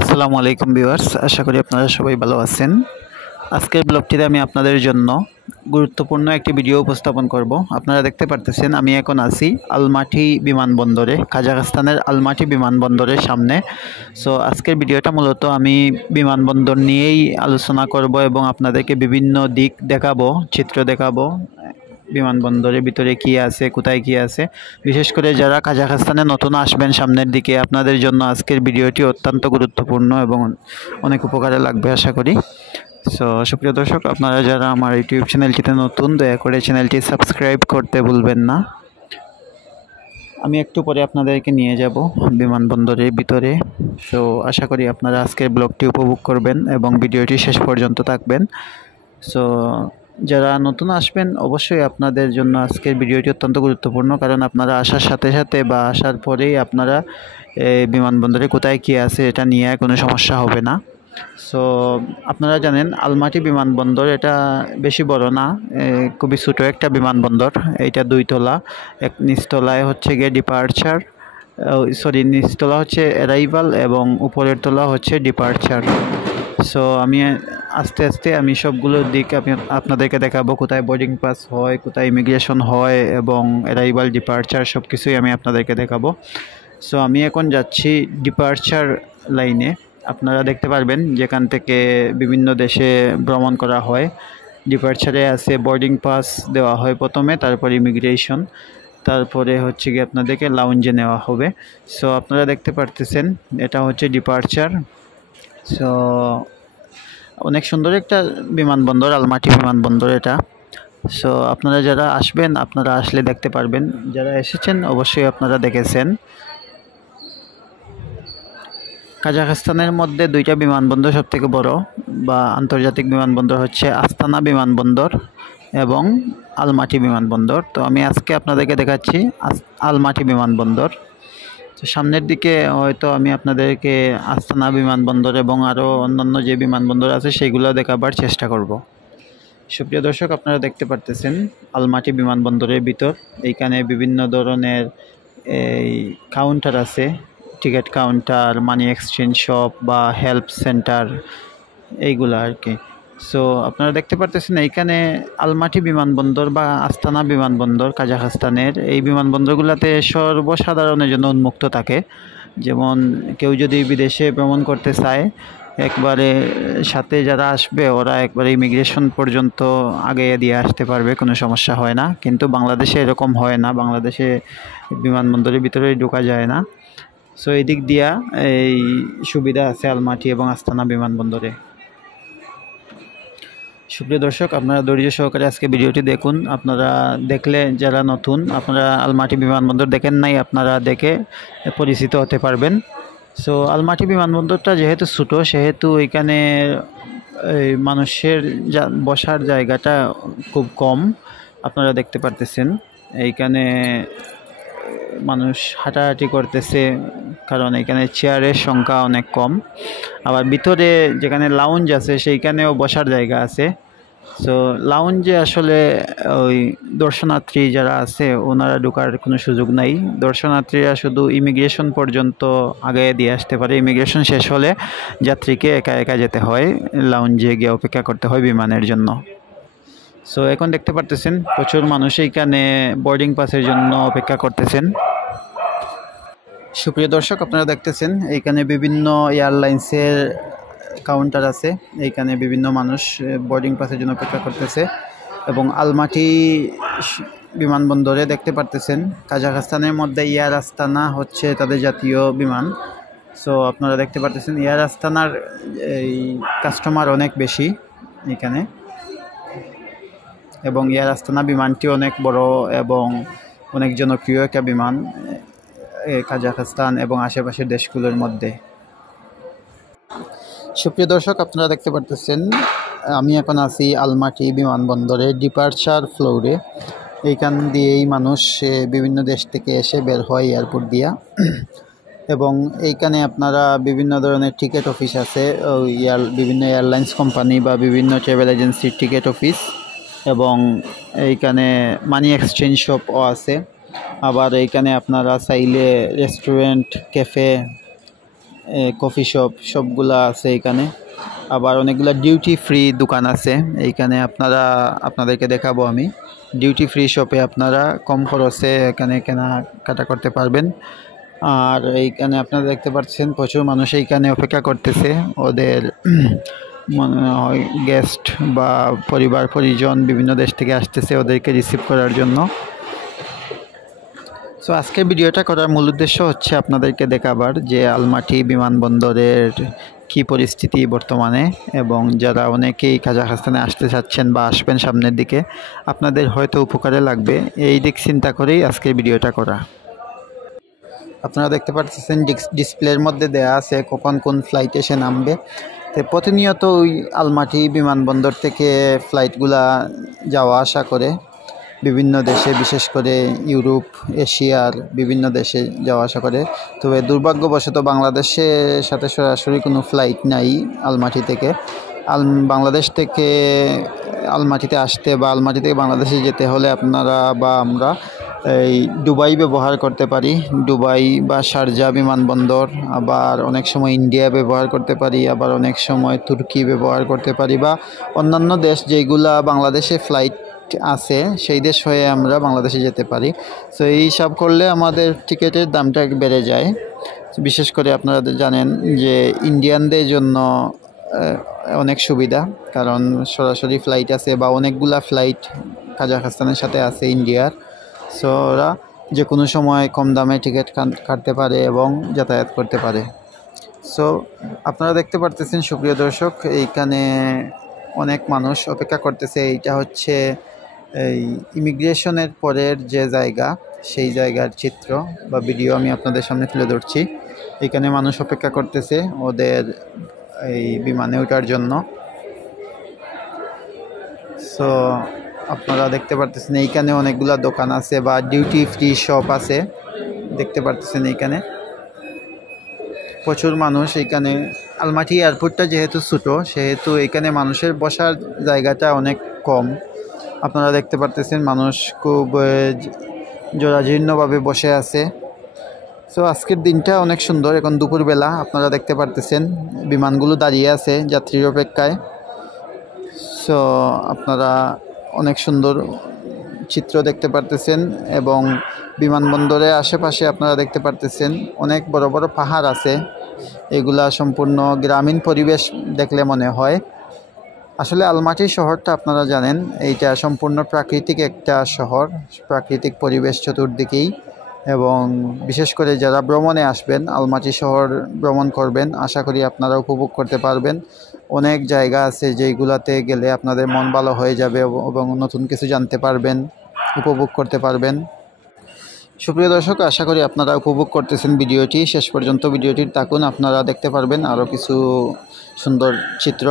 আসসালামু আলাইকুম ভিউয়ার্স, আশা করি আপনারা সবাই ভালো আছেন। আজকের ব্লগটিতে আমি আপনাদের জন্য গুরুত্বপূর্ণ একটি ভিডিও উপস্থাপন করব। আপনারা দেখতে পারতেছেন আমি এখন আছি আলমাটি বিমানবন্দরে, কাজাখস্তানের আলমাটি বিমানবন্দরের সামনে। সো আজকের ভিডিওটা মূলত আমি বিমানবন্দর নিয়েই আলোচনা করব এবং আপনাদেরকে বিভিন্ন দিক দেখাবো, চিত্র দেখাবো, বিমানবন্দরের ভিতরে কি আছে, কোথায় কি আছে। বিশেষ করে যারা কাজাখস্তানে নতুন আসবেন সামনের দিকে, আপনাদের জন্য আজকের ভিডিওটি অত্যন্ত গুরুত্বপূর্ণ এবং অনেক উপকারে লাগবে আশা করি। সো সুপ্রিয় দর্শক, আপনারা যারা আমার ইউটিউব চ্যানেলটিতে নতুন, দয়া করে চ্যানেলটি সাবস্ক্রাইব করতে ভুলবেন না। আমি একটু পরে আপনাদেরকে নিয়ে যাব বিমানবন্দরের ভিতরে। সো আশা করি আপনারা আজকের ব্লগটি উপভোগ করবেন এবং ভিডিওটি শেষ পর্যন্ত থাকবেন। সো যারা নতুন আসবেন, অবশ্যই আপনাদের জন্য আজকের ভিডিওটি অত্যন্ত গুরুত্বপূর্ণ, কারণ আপনারা আসার সাথে সাথে বা আসার পরেই আপনারা বিমানবন্দরে কোথায় কী আছে এটা নিয়ে কোনো সমস্যা হবে না। সো আপনারা জানেন আলমাটি বিমানবন্দর এটা বেশি বড় না, খুবই ছোটো একটা বিমানবন্দর। এইটা দুইতলা, নিচতলায় হচ্ছে গিয়ে ডিপার্চার, নিচতলা হচ্ছে অ্যারাইভাল এবং উপরের তলা হচ্ছে ডিপার্চার। সো আমি আস্তে আস্তে আমি সবগুলো দিক আপনাদেরকে দেখাবো, কোথায় বোর্ডিং পাস হয়, কোথায় ইমিগ্রেশন হয় এবং অ্যারাইভাল, ডিপার্চার সব কিছুই আমি আপনাদেরকে দেখাবো। সো আমি এখন যাচ্ছি ডিপার্চার লাইনে। আপনারা দেখতে পারবেন যেখান থেকে বিভিন্ন দেশে ভ্রমণ করা হয়। ডিপার্চারে আছে বোর্ডিং পাস দেওয়া হয় প্রথমে, তারপর ইমিগ্রেশন, তারপরে হচ্ছে কি আপনাদেরকে লাউঞ্জে নেওয়া হবে। সো আপনারা দেখতে পারতেছেন এটা হচ্ছে ডিপার্চার। সো অনেক সুন্দর একটা বিমানবন্দর, আলমাটি বিমানবন্দর এটা। সো আপনারা যারা আসবেন, আপনারা আসলে দেখতে পারবেন, যারা এসেছেন অবশ্যই আপনারা দেখেছেন। কাজাখস্তানের মধ্যে দুইটা বিমানবন্দর সবথেকে বড় বা আন্তর্জাতিক বিমানবন্দর হচ্ছে আস্তানা বিমানবন্দর এবং আলমাটি বিমানবন্দর। তো আমি আজকে আপনাদেরকে দেখাচ্ছি আলমাটি বিমানবন্দর। তো সামনের দিকে হয়তো আমি আপনাদেরকে আস্তানা বিমানবন্দর এবং আরও অন্যান্য যে বিমানবন্দর আছে সেগুলো দেখাবার চেষ্টা করব। সুপ্রিয় দর্শক, আপনারা দেখতে পারতেছেন আলমাটি বিমানবন্দরের ভিতর এইখানে বিভিন্ন ধরনের এই কাউন্টার আছে, ticket counter, money exchange shop বা হেল্প সেন্টার, এইগুলো আর কি। সো আপনারা দেখতে পারতেছেন এইখানে আলমাটি বিমানবন্দর বা আস্তানা বিমানবন্দর কাজাখস্তানের এই বিমানবন্দরগুলোতে সর্বসাধারণের জন্য উন্মুক্ত থাকে। যেমন কেউ যদি বিদেশে ভ্রমণ করতে চায়, একবারে সাথে যারা আসবে ওরা একবারে ইমিগ্রেশন পর্যন্ত আগে দিয়ে আসতে পারবে, কোনো সমস্যা হয় না। কিন্তু বাংলাদেশে এরকম হয় না, বাংলাদেশে বিমানবন্দরের ভিতরে ঢোকা যায় না। সো এই দিক দিয়া এই সুবিধা আছে আলমাটি এবং আস্তানা বিমানবন্দরে। সুপ্রিয় দর্শক, আপনারা ধৈর্য সহকারে আজকে ভিডিওটি দেখুন। আপনারা দেখলে, যারা নতুন, আপনারা আলমাটি বিমানবন্দর দেখেন নাই, আপনারা দেখে পরিচিত হতে পারবেন। সো আলমাটি বিমানবন্দরটা যেহেতু ছোটো, সেহেতু এখানে মানুষের বসার জায়গাটা খুব কম। আপনারা দেখতে পারতেছেন এইখানে মানুষ হাঁটাহাঁটি করতেছে, কারণ এখানে চেয়ারের সংখ্যা অনেক কম। আবার ভিতরে যেখানে লাউঞ্জ আছে সেইখানেও বসার জায়গা আছে। সো লাউঞ্জে আসলে ওই দর্শনার্থী যারা আছে ওনারা ঢোকার কোনো সুযোগ নাই। দর্শনার্থীরা শুধু ইমিগ্রেশন পর্যন্ত আগে দিয়ে আসতে পারে, ইমিগ্রেশন শেষ হলে যাত্রীকে একা একা যেতে হয়, লাউঞ্জে গিয়ে অপেক্ষা করতে হয় বিমানের জন্য। সো এখন দেখতে পারতেছেন প্রচুর মানুষ এইখানে বোর্ডিং পাসের জন্য অপেক্ষা করতেছেন। সুপ্রিয় দর্শক, আপনারা দেখতেছেন এইখানে বিভিন্ন এয়ারলাইন্সের কাউন্টার আছে, এইখানে বিভিন্ন মানুষ বোর্ডিং পাসের জন্য অপেক্ষা করতেছে। এবং আলমাটি বিমানবন্দরে দেখতে পারতেছেন কাজাখস্তানের মধ্যে এয়ার আস্তানা হচ্ছে তাদের জাতীয় বিমান। সো আপনারা দেখতে পারতেছেন এয়ার আস্তানার এই কাস্টমার অনেক বেশি এখানে, এবং এয়ার আস্তানা বিমানটি অনেক বড় এবং অনেক জনপ্রিয় একটা বিমান কাজাখস্তান এবং আশেপাশের দেশগুলোর মধ্যে। সুপ্রিয় দর্শক, আপনারা দেখতে পারতেছেন আমি এখন আছি আলমাটি বিমানবন্দরে ডিপার্চার ফ্লোরে। এইখান দিয়েই মানুষ বিভিন্ন দেশ থেকে এসে বের হয় এয়ারপোর্ট দিয়া। এবং এইখানে আপনারা বিভিন্ন ধরনের টিকিট অফিস আছে, বিভিন্ন এয়ারলাইন্স কোম্পানি বা বিভিন্ন ট্রাভেল এজেন্সির টিকিট অফিস, এবং এইখানে মানি এক্সচেঞ্জ শপও আছে। আবার এইখানে আপনারা চাইলে রেস্টুরেন্ট, ক্যাফে কফি শপ সবগুলা আছে এখানে। আবার অনেকগুলা ডিউটি ফ্রি দোকান আছে এইখানে। আপনাদেরকে দেখাবো আমি। ডিউটি ফ্রি শপে আপনারা কম খরচে এখানে কেনাকাটা করতে পারবেন। আর এইখানে আপনারা দেখতে পাচ্ছেন প্রচুর মানুষ এইখানে অপেক্ষা করতেছে ওদের মনে হয় গেস্ট বা পরিবার পরিজন বিভিন্ন দেশ থেকে আসতেছে ওদেরকে রিসিভ করার জন্য। সো আজকের ভিডিওটা করার মূল উদ্দেশ্য হচ্ছে আপনাদেরকে দেখাবার যে আলমাটি বিমানবন্দরের কি পরিস্থিতি বর্তমানে, এবং যারা অনেকেই কাজাখস্তানে আসতে চাচ্ছেন বা আসবেন সামনের দিকে, আপনাদের হয়তো উপকারে লাগবে এই দিক চিন্তা করেই আজকের ভিডিওটা করা। আপনারা দেখতে পাচ্ছেন ডিসপ্লের মধ্যে দেয়া আছে কখন কোন ফ্লাইট এসে নামবে। তো প্রতিনিয়ত ওই আলমাটি বিমানবন্দর থেকে ফ্লাইটগুলা যাওয়া আসা করে বিভিন্ন দেশে, বিশেষ করে ইউরোপ, এশিয়ার বিভিন্ন দেশে যাওয়া আসা করে। তবে দুর্ভাগ্যবশত বাংলাদেশের সাথে সরাসরি কোনো ফ্লাইট নাই আলমাটি থেকে। বাংলাদেশ থেকে আলমাটিতে আসতে বা আলমাটি থেকে বাংলাদেশে যেতে হলে আপনারা বা আমরা এই দুবাই ব্যবহার করতে পারি। দুবাই বা শারজা বিমানবন্দর, আবার অনেক সময় ইন্ডিয়া ব্যবহার করতে পারি, আবার অনেক সময় তুর্কি ব্যবহার করতে পারি, বা অন্যান্য দেশ যেগুলা বাংলাদেশে ফ্লাইট আছে সেই দেশ হয়ে আমরা বাংলাদেশে যেতে পারি। সো এই সব করলে আমাদের টিকিটের দামটা বেড়ে যায়। বিশেষ করে আপনারা জানেন যে ইন্ডিয়ানদের জন্য অনেক সুবিধা, কারণ সরাসরি ফ্লাইট আছে বা অনেকগুলা ফ্লাইট কাজাখস্তানের সাথে আছে ইন্ডিয়ার। সো ওরা যে কোনো সময় কম দামে টিকিট কাটতে পারে এবং যাতায়াত করতে পারে। সো আপনারা দেখতে পারতেছেন সুপ্রিয় দর্শক, এইখানে অনেক মানুষ অপেক্ষা করতেছে। এইটা হচ্ছে এই ইমিগ্রেশনের পরের যে জায়গা, সেই জায়গার চিত্র বা ভিডিও আমি আপনাদের সামনে তুলে ধরছি। এখানে মানুষ অপেক্ষা করতেছে ওদের এই বিমানে ওঠার জন্য। সো আপনারা দেখতে পারতেছেন এইখানে অনেকগুলা দোকান আছে বা ডিউটি ফ্রি শপ আছে, দেখতে পারতেছেন এইখানে প্রচুর মানুষ। এইখানে আলমাটি এয়ারপোর্টটা যেহেতু ছোটো, সেহেতু এখানে মানুষের বসার জায়গাটা অনেক কম। আপনারা দেখতে পারতেছেন মানুষ খুব জরাজীর্ণভাবে বসে আছে। সো আজকের দিনটা অনেক সুন্দর। এখন দুপুরবেলা, আপনারা দেখতে পারতেছেন বিমানগুলো দাঁড়িয়ে আছে যাত্রীর অপেক্ষায়। সো আপনারা অনেক সুন্দর চিত্র দেখতে পারতেছেন, এবং বিমানবন্দরের আশেপাশে আপনারা দেখতে পারতেছেন অনেক বড় বড় পাহাড় আছে। এগুলা সম্পূর্ণ গ্রামীণ পরিবেশ দেখলে মনে হয়। আসলে আলমাটি শহরটা আপনারা জানেন এইটা সম্পূর্ণ প্রাকৃতিক একটা শহর, প্রাকৃতিক পরিবেশ চতুর্দিকেই। এবং বিশেষ করে যারা ভ্রমণে আসবেন, আলমাটি শহর ভ্রমণ করবেন, আশা করি আপনারা উপভোগ করতে পারবেন। অনেক জায়গা আছে যেগুলাতে গেলে আপনাদের মন ভালো হয়ে যাবে এবং নতুন কিছু জানতে পারবেন, উপভোগ করতে পারবেন। সুপ্রিয় দর্শক, আশা করি আপনারা উপভোগ করতেছেন ভিডিওটি। শেষ পর্যন্ত ভিডিওটি থাকুন, আপনারা দেখতে পারবেন আরও কিছু সুন্দর চিত্র।